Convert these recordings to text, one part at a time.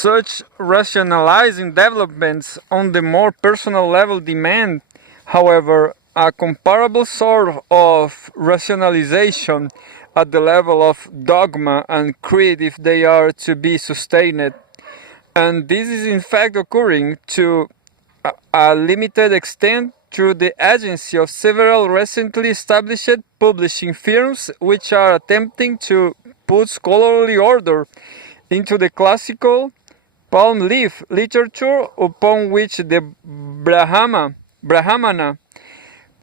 Such rationalizing developments on the more personal level demand, however, a comparable sort of rationalization at the level of dogma and creed if they are to be sustained. And this is in fact occurring to a limited extent through the agency of several recently established publishing firms which are attempting to put scholarly order into the classical palm leaf literature upon which the Brahmana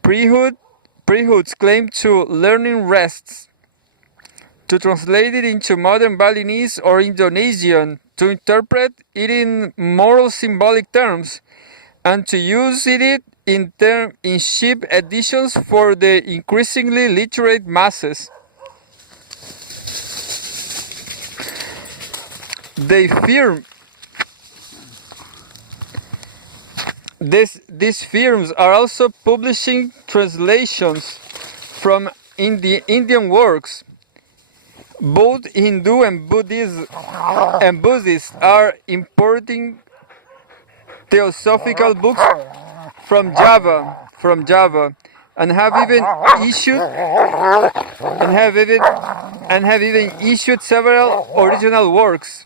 priests claim to learning rests. To translate it into modern Balinese or Indonesian, to interpret it in moral symbolic terms, and to use it in cheap editions for the increasingly literate masses. These firms are also publishing translations from Indian works. Both Hindu and Buddhists are importing theosophical books from Java, and have even issued several original works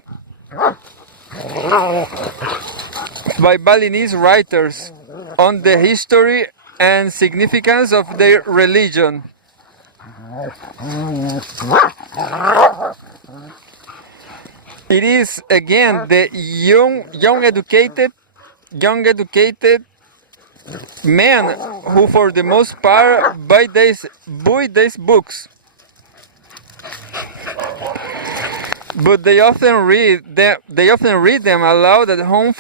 by Balinese writers on the history and significance of their religion. It is again the young educated men who, for the most part, buy these books, but they often read them aloud at home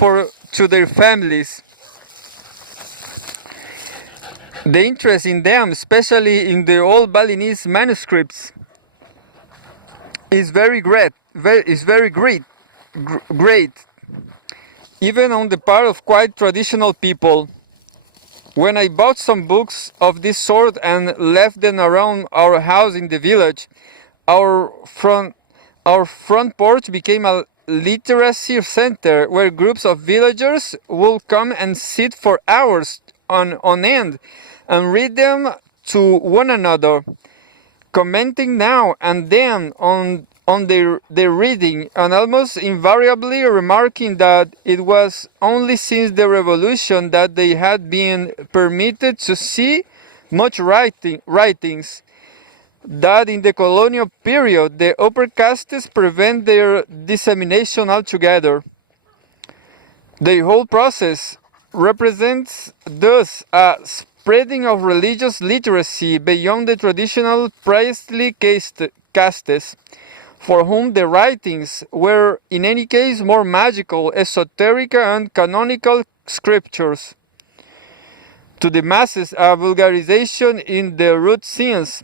to their families. The interest in them, especially in the old Balinese manuscripts, is very great, even on the part of quite traditional people. When I bought some books of this sort and left them around our house in the village, our front porch became a literacy center where groups of villagers would come and sit for hours on end and read them to one another, commenting now and then on their reading, and almost invariably remarking that it was only since the revolution that they had been permitted to see much writings, that in the colonial period the upper castes prevent their dissemination altogether. The whole process represents thus a spreading of religious literacy beyond the traditional priestly castes, for whom the writings were in any case more magical, esoteric and canonical scriptures. To the masses, a vulgarization in the root sense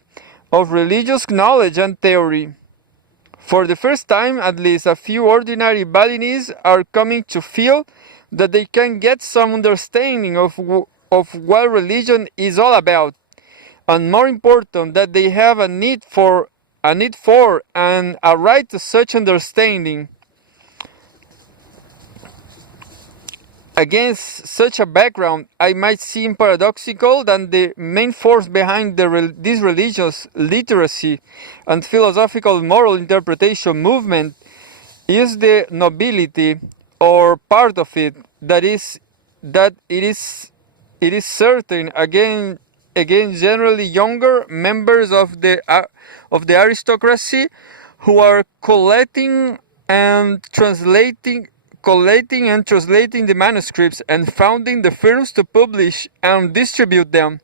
of religious knowledge and theory. For the first time, at least, a few ordinary Balinese are coming to feel that they can get some understanding of what religion is all about, and more important, that they have a need for and a right to such understanding. Against such a background, I might seem paradoxical that the main force behind this religious literacy and philosophical moral interpretation movement is the nobility, or part of it, that it is certain again generally younger members of the aristocracy who are collecting and translating the manuscripts and founding the firms to publish and distribute them.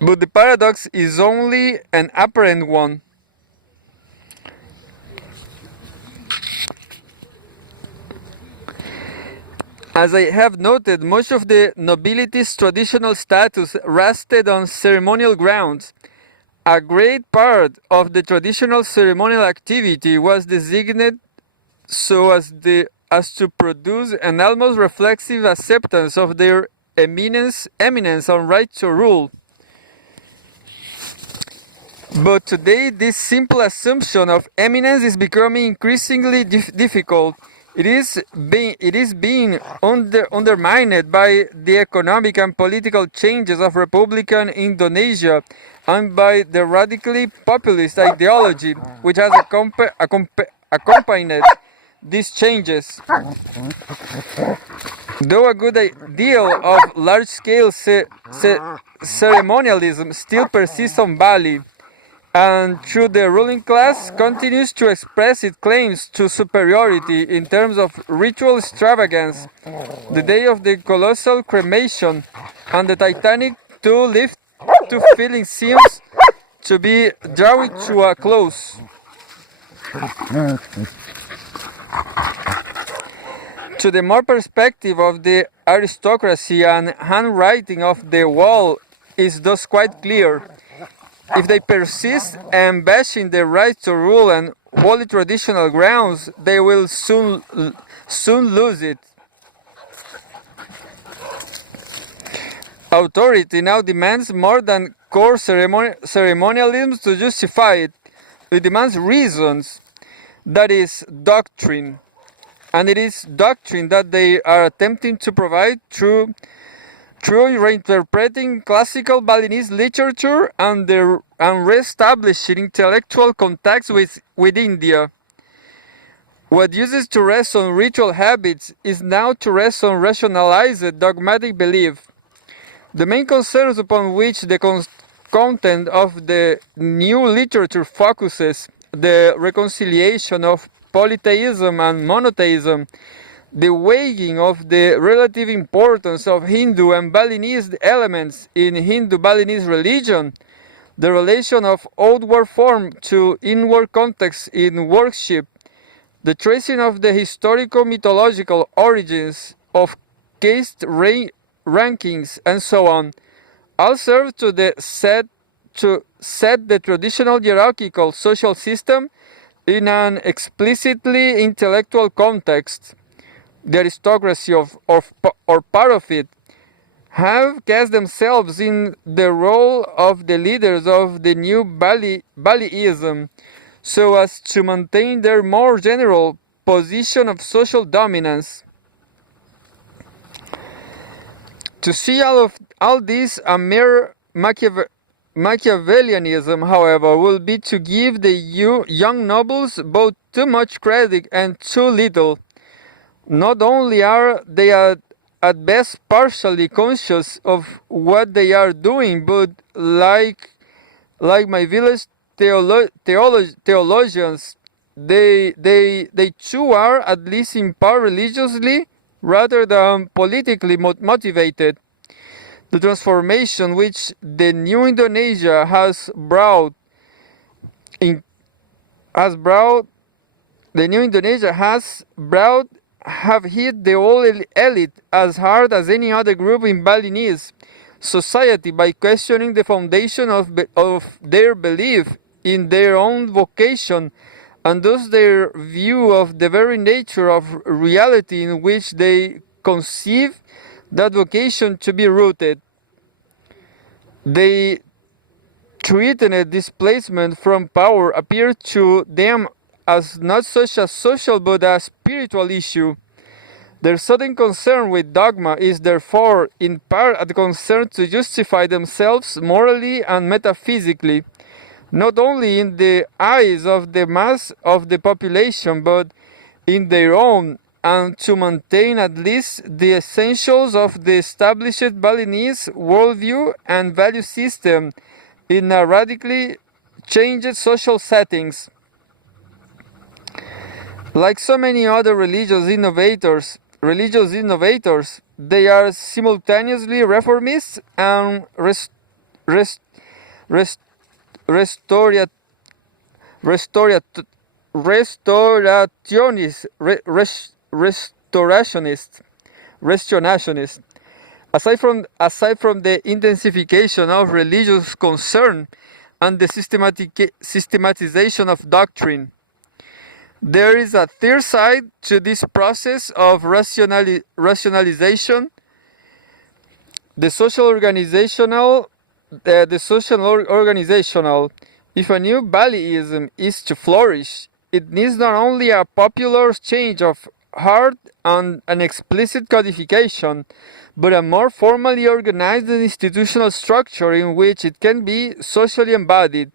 But the paradox is only an apparent one. As I have noted, much of the nobility's traditional status rested on ceremonial grounds. A great part of the traditional ceremonial activity was designated so as to produce an almost reflexive acceptance of their eminence and right to rule. But today, this simple assumption of eminence is becoming increasingly difficult. It is being undermined by the economic and political changes of Republican Indonesia and by the radically populist ideology which has accompanied these changes. Though a good deal of large-scale ceremonialism still persists on Bali, and through the ruling class continues to express its claims to superiority in terms of ritual extravagance, the day of the colossal cremation and the Titanic two-lift to feeling seems to be drawing to a close. To the more perspective of the aristocracy and handwriting of the wall is thus quite clear. If they persist in bashing the right to rule and wholly traditional grounds, they will soon lose it. Authority now demands more than core ceremonialism to justify it. It demands reasons, that is, doctrine. And it is doctrine that they are attempting to provide through reinterpreting classical Balinese literature and re-establishing intellectual contacts with India. What used to rest on ritual habits is now to rest on rationalized dogmatic belief. The main concerns upon which the content of the new literature focuses, the reconciliation of polytheism and monotheism, the weighing of the relative importance of Hindu and Balinese elements in Hindu-Balinese religion, the relation of outward form to inward context in worship, the tracing of the historico-mythological origins of caste rankings, and so on, all serve to set the traditional hierarchical social system in an explicitly intellectual context. The aristocracy or part of it have cast themselves in the role of the leaders of the new Baliism so as to maintain their more general position of social dominance. To see all this a mere Machiavellianism, however, will be to give the young nobles both too much credit and too little. Not only are they at best partially conscious of what they are doing, but like my village theologians, they too are at least in part religiously rather than politically motivated. The transformation which the new Indonesia has brought have hit the old elite as hard as any other group in Balinese society by questioning the foundation of their belief in their own vocation and thus their view of the very nature of reality in which they conceive that vocation to be rooted. They threatened displacement from power appeared to them as not such a social but a spiritual issue. Their sudden concern with dogma is therefore in part a concern to justify themselves morally and metaphysically, not only in the eyes of the mass of the population, but in their own, and to maintain at least the essentials of the established Balinese worldview and value system in a radically changed social settings. Like so many other religious innovators, they are simultaneously reformists and restorationist, restorationist. Aside from the intensification of religious concern and the systematization of doctrine, there is a third side to this process of rationalization: the social organizational, If a new Baliism is to flourish, it needs not only a popular change of heart and an explicit codification, but a more formally organized and institutional structure in which it can be socially embodied.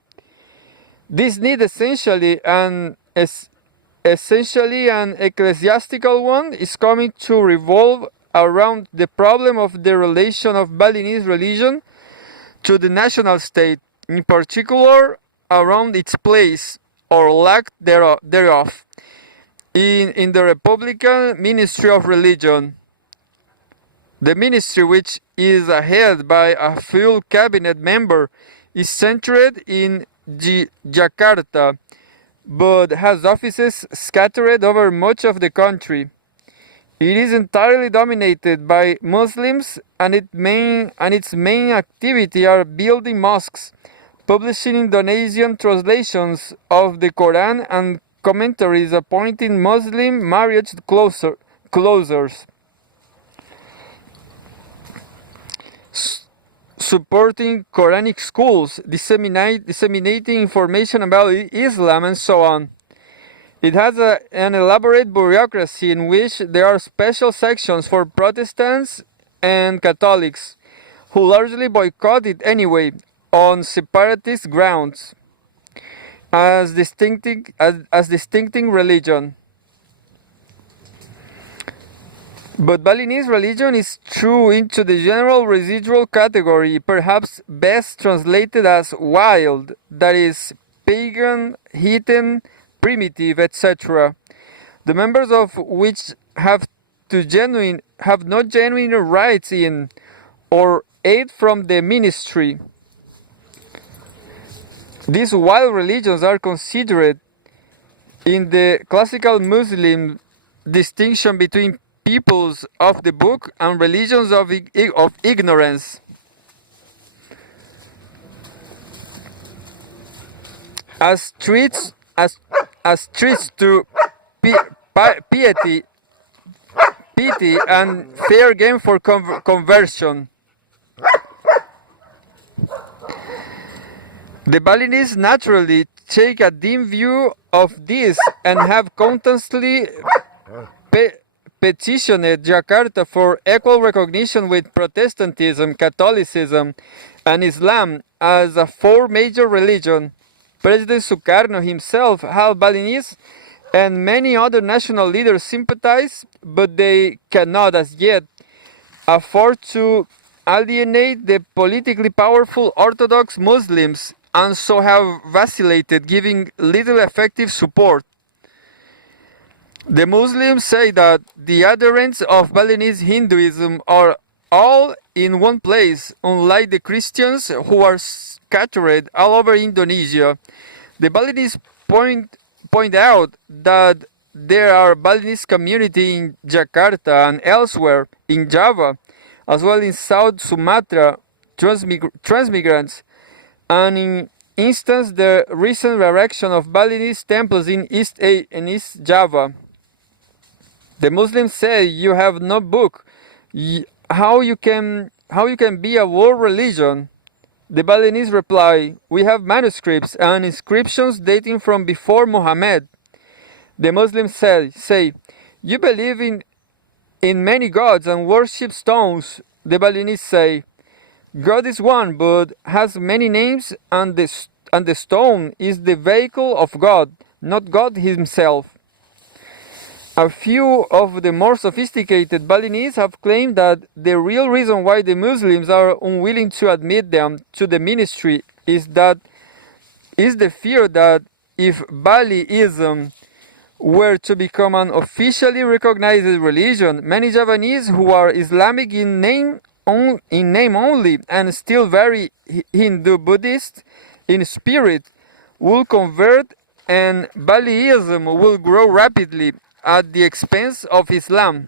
This need essentially an ecclesiastical one is coming to revolve around the problem of the relation of Balinese religion to the national state, in particular around its place or lack thereof in the Republican Ministry of Religion. The ministry, which is headed by a full cabinet member, is centered in Jakarta, but has offices scattered over much of the country. It is entirely dominated by Muslims, and its main activity are building mosques, publishing Indonesian translations of the Quran, and commentaries appointing Muslim marriage closers, supporting Quranic schools, disseminating information about Islam, and so on. It has an elaborate bureaucracy in which there are special sections for Protestants and Catholics, who largely boycott it anyway on separatist grounds as distincting religion. But Balinese religion is true into the general residual category, perhaps best translated as wild, that is, pagan, heathen, primitive, etc. The members of which have no genuine rights in or aid from the ministry. These wild religions are considered in the classical Muslim distinction between peoples of the book and religions of ignorance. As treats to piety and fair game for conversion. The Balinese naturally take a dim view of this and have constantly petitioned Jakarta for equal recognition with Protestantism, Catholicism, and Islam as a four major religion. President Sukarno himself, half Balinese, and many other national leaders sympathize, but they cannot as yet afford to alienate the politically powerful Orthodox Muslims, and so have vacillated, giving little effective support. The Muslims say that the adherents of Balinese Hinduism are all in one place, unlike the Christians who are scattered all over Indonesia. The Balinese point out that there are Balinese community in Jakarta and elsewhere in Java, as well in South Sumatra, transmigrants, and in instance the recent erection of Balinese temples in East Java. The Muslims say you have no book. How you can be a world religion? The Balinese reply, we have manuscripts and inscriptions dating from before Muhammad. The Muslims say, you believe in many gods and worship stones. The Balinese say, God is one but has many names, and the stone is the vehicle of God, not God himself. A few of the more sophisticated Balinese have claimed that the real reason why the Muslims are unwilling to admit them to the ministry is the fear that if Baliism were to become an officially recognized religion, many Javanese who are Islamic in name only and still very Hindu Buddhist in spirit will convert, and Baliism will grow rapidly at the expense of Islam.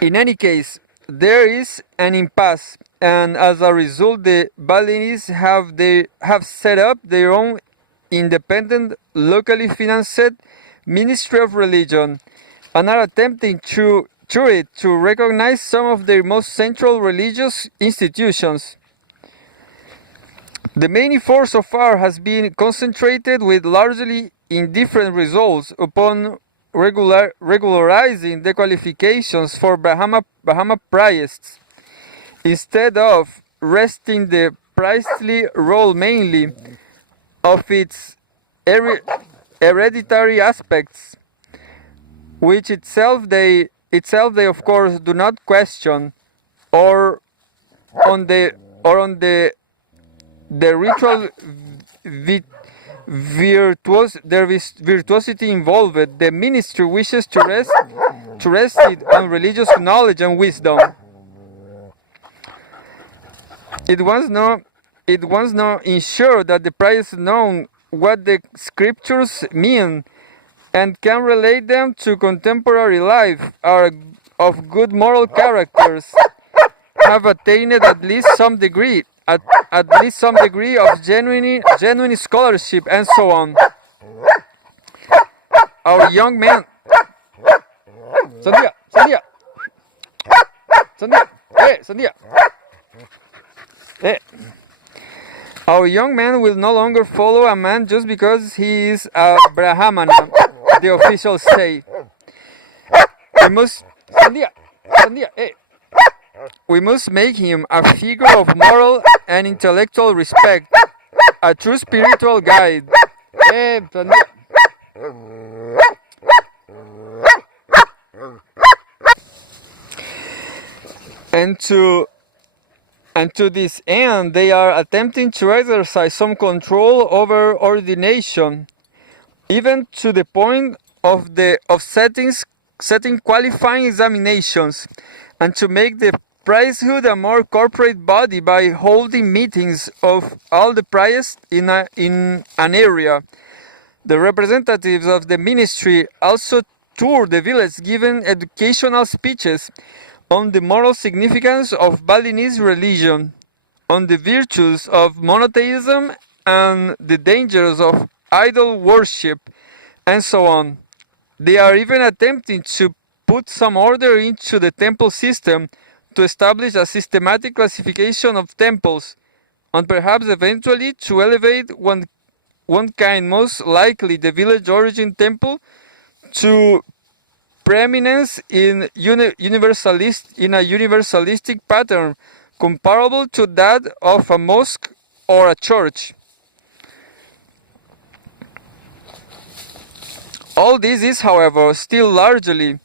In any case, there is an impasse, and as a result, the Balinese have set up their own independent, locally financed Ministry of Religion, and are attempting through it to recognize some of their most central religious institutions. The main effort so far has been concentrated with largely indifferent results upon regularizing the qualifications for Bahama priests, instead of resting the priestly role mainly of its hereditary aspects, which itself they of course do not question, or on the ritual virtuosity involved. The ministry wishes to rest it on religious knowledge and wisdom. It wants not ensure that the priests know what the scriptures mean and can relate them to contemporary life, are of good moral characters, have attained at least some degree of genuine scholarship, and so on. Our young men, Sandia, Sandia, hey. Our young man will no longer follow a man just because he is a Brahmana, the officials say. We must, hey. We must make him a figure of moral and intellectual respect, a true spiritual guide. Hey, and to this end, they are attempting to exercise some control over ordination, even to the point of setting qualifying examinations, and to make the priesthood a more corporate body by holding meetings of all the priests in an area. The representatives of the ministry also tour the village, giving educational speeches on the moral significance of Balinese religion, on the virtues of monotheism and the dangers of idol worship, and so on. They are even attempting to put some order into the temple system, to establish a systematic classification of temples, and perhaps eventually to elevate one kind, most likely the village origin temple, to preeminence in a universalistic pattern comparable to that of a mosque or a church. All this is, however, still largely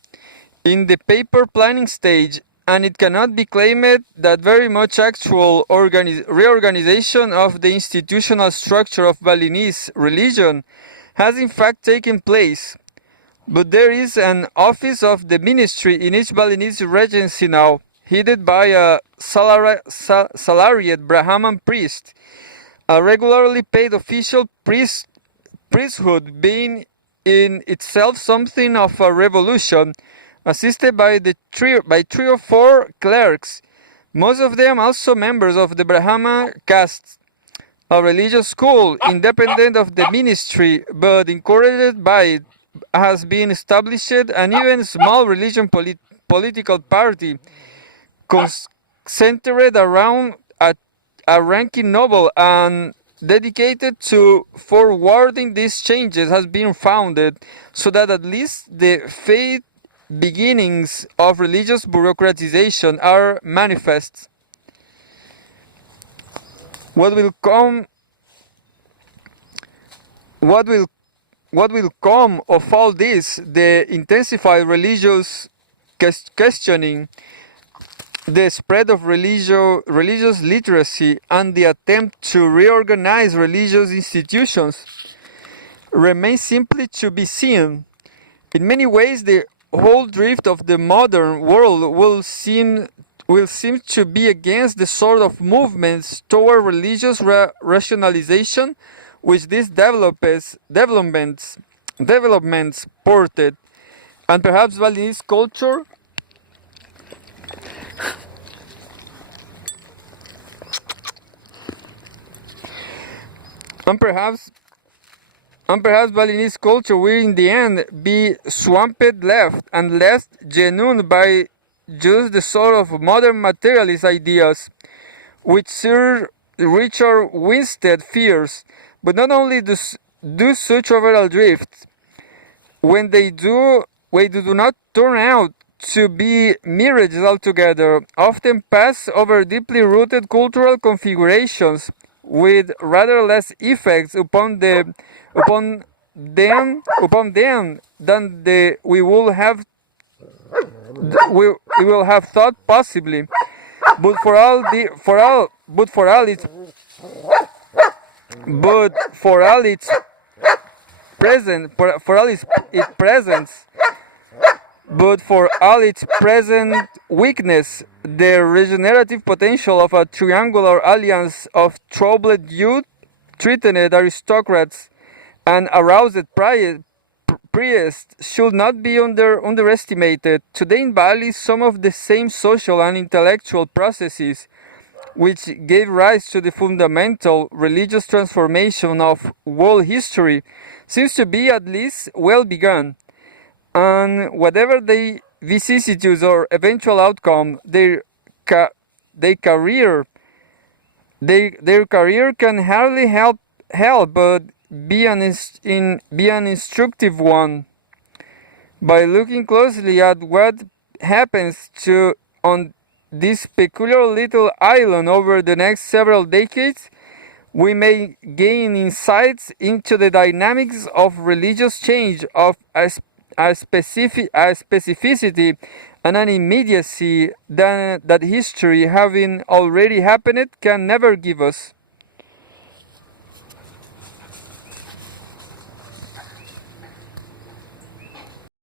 in the paper planning stage, and it cannot be claimed that very much actual reorganization of the institutional structure of Balinese religion has in fact taken place. But there is an office of the ministry in each Balinese regency now, headed by a salaried Brahman priest, a regularly paid official priesthood being in itself something of a revolution, assisted by three or four clerks, most of them also members of the Brahma caste. A religious school, independent of the ministry but encouraged by it, has been established, and even small religion political party centered around a ranking noble and dedicated to forwarding these changes has been founded, so that at least the faith beginnings of religious bureaucratization are manifest. What will come of all this? The intensified religious questioning, the spread of religious literacy, and the attempt to reorganize religious institutions remain simply to be seen. In many ways, the whole drift of the modern world will seem to be against the sort of movements toward religious rationalization which these developments ported, and perhaps Balinese culture and perhaps Balinese culture will in the end be swamped left and left genuine by just the sort of modern materialist ideas which serve Richard Winstead fears. But not only do such overall drifts, when they do not turn out to be mirages altogether, often pass over deeply rooted cultural configurations with rather less effects upon them than we will have thought possibly. But for all the for all but for all its for all its presence, but for all its present weakness, the regenerative potential of a triangular alliance of troubled youth, threatened aristocrats, and aroused priests should not be underestimated. Today in Bali, some of the same social and intellectual processes which gave rise to the fundamental religious transformation of world history seems to be at least well begun. And whatever the vicissitudes or eventual outcome, their career their career can hardly help but be be an instructive one. By looking closely at what happens to on this peculiar little island over the next several decades, we may gain insights into the dynamics of religious change of a specificity and an immediacy that history, having already happened, can never give us.